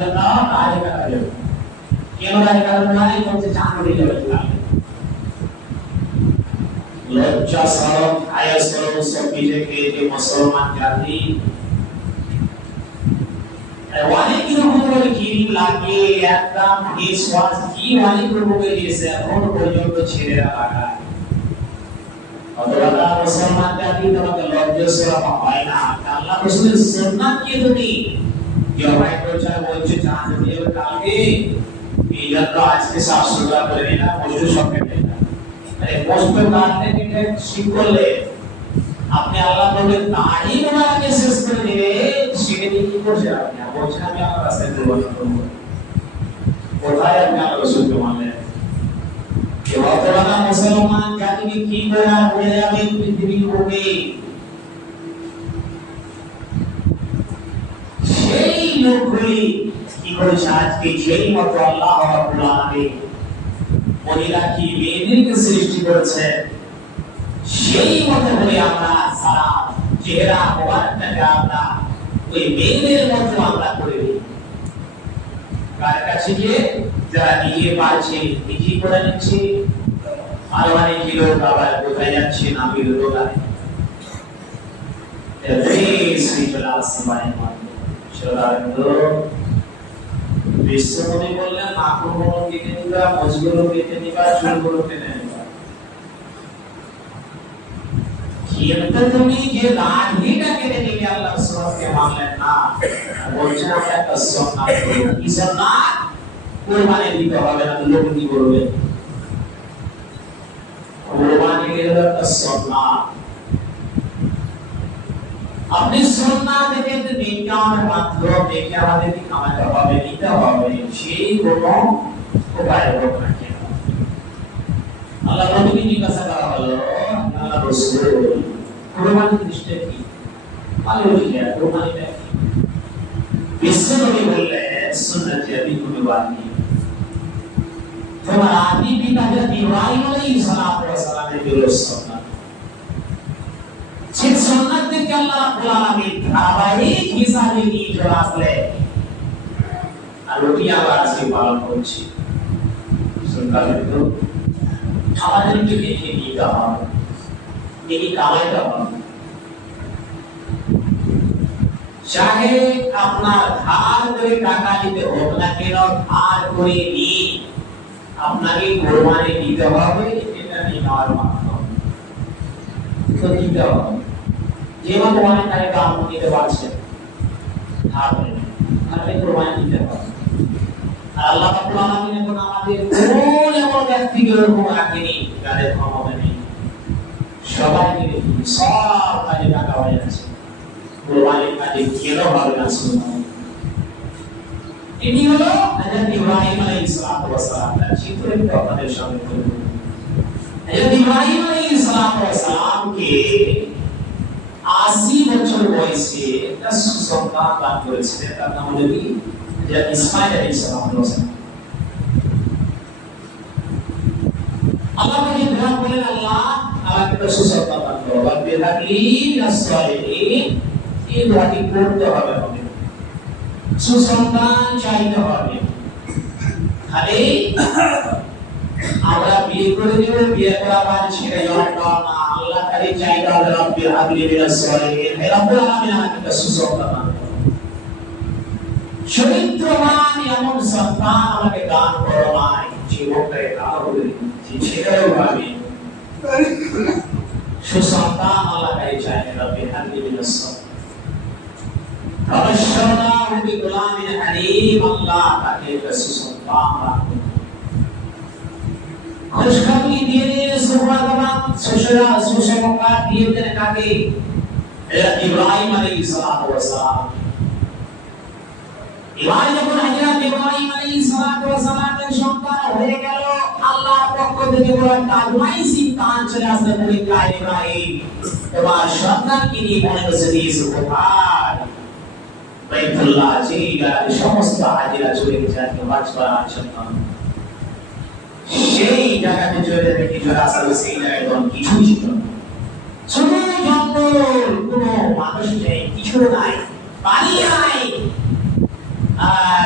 करता ರಾಜಕಾರಣ ಏನು ರಾಜಕಾರಣ ಇಕೊಂಡು ಚಾಂಗಡಿ लज्जा शरम आया शरम सब मिले के ये मुसलमान जाति। वाले की रूपों में कीरी लागे एकदम ये श्वास की वाले रूपों के लिए से रोड बोलियों को तो छेड़े लगा और तो लगा मुसलमान जाति तो लगे लज्जा शरम आया ना। अल्लाह उसने सुन्नत की तो नहीं। সরম হয় না আল্লাহ রসুলের সুন্নাত কি তুমি জবাই করছে বলছে চাঁদ দিয়ে কালকে এই জন্য আজকে সাফ সুতরা করে নিলাম মজুর সব কেটে নিলাম আরে কষ্ট কাটতে কেটে ঠিক করলে আপনি আল্লাহ বলবেন দাড়ি ওনাকে শেষ করে দিলে সেটা দিয়ে কি করছে আপনি বলছেন আমি আমার রাস্তায় দুর্বলতা করব কোথায় আপনি আল্লাহ রসুলকে মানলেন বর্তমানে মুসলমান জাতিকে কি করে আর হয়ে যাবে পৃথিবীর বুকে সেই লোকগুলি কি করেছে আজকে সেই মতো আল্লাহ রাব্বুল আলামিন মহিলা কি মেয়েদেরকে সৃষ্টি করেছে? সেই মতো করে আমরা সারা চেহারা মোবারকটাকে আমরা ওই মেয়েদের মতো আমরা করে দিই কার কাছে গিয়ে? যারা নিজে পারছে নিজে করে নিচ্ছে। আরও অনেক লোক আবার কোথায় যাচ্ছে না বিরোধ শ্রী চলে আসছে বাড়ির মধ্যে সদানন্দ বিশ্বমণি বললেন আক্রমণ কেটে নিবা, মজগুলো কেটে নিবা, চুলগুলো কেটে নিবা। কিন্তু তুমি যে দাড়িটা কেটে নিবে আল্লাহ সুবহানকে মানলেন না। বলছেন আমরা একটা সুন্নাত করব। কি সুন্নাত কোরবানি দিতে হবে না, লোক কি করবে কোরবানি দিলে একটা সুন্নাত আপনি সুন্নাত থেকে বিজ্ঞানের মাধ্যমে দেখে আমাদের কি কামাতে হবে নিতে হবে? সেই কোনো উপায় হোক না কেন? আল্লাহ নবীকে জিজ্ঞাসা করা হলো? আল্লাহ রসুল কোরবানি জিনিসটা কি? ভালো জিনিস কোরবানিটা কি? বিশ্ব নবী বললেন সুন্নাত জাতি কুরবানি। তোমার আদি পিতা যে ইব্রাহিম সালামের দিল সুন্নাত সেই সুন্নাত থেকে আল্লাহ নিতে আপনার ধার করে টাকা দিতে হোক না কেন করে আপনাকে কোরবানি দিতে হবে এটা নিয়ে নেওয়ার মাধ্যম তো দিতে হবে যেমন কোরবানি তাকে দাম দিতে পারছে। কোরবানি আর ক্ষমতা নেই সবাইকে দেখি সব কাজে টাকা হয়ে যাচ্ছে। কোরবানির কাজে কেন হবে না? এটি হলো হযরত ইব্রাহিম আলাইহিস সালাতু ওয়াস সালাম। তার চিত্র একটু সামনে তুলে ধরব ইব্রাহিম আলাইহিস সালাতু ওয়াস 80 বছর বয়সে একটা সুসন্তান দান করেছিলেন, তার নাম হলো কি? ইসমাঈল আলাইহিস সালাম আল্লাহ তাকে দোয়া করলেন আল্লাহ আমাকে একটা সুসন্তান দান করো। রব্বি হাবলি মিনাস এই দোয়াটি করতে হবে আমাদের সুসন্তান চাইতে হবে। খালি আমরা বিয়ে করে দেব, বিয়ে করা মানে ছেড়ে যাওয়া না। আল্লাহ তাআলা চাইতে হবে রব্বিল হাবলি মিনাস সালিহিন হে রব্বুল চরিত্রবান এমন সন্তান আমাকে দান করো মাই জীবনটা এটা সেটাও ভাবি। সুসন্তান আল্লাহ চাই রব্বিল হাবলি মিনাস সালিহিন তবে সদা আল্লাহ তাকে সুসন্তান খুশখবরি দিয়ে দিয়ে দিন কাকে? এরা ইব্রাহিম আলাইহিস সালাম। এবার যখন হযরত ইব্রাহিম আলাইহিস সালামের সন্তান হয়ে গেল, আল্লাহর পক্ষ থেকে কাজ চলে ইব্রাহিম। সন্তানকে নিয়ে মনে দিয়েছে কোথায় বাইতুল্লাহ সমস্ত হাজিরা চলে গেছে জন্য। সেই জায়গাতে চলে দেখি যারা আসলে সেই জায়গায় তখন কিছুই ছিল শুধু জঙ্গল কোনো মানুষ নেই কিছু নাই পানি নাই। আর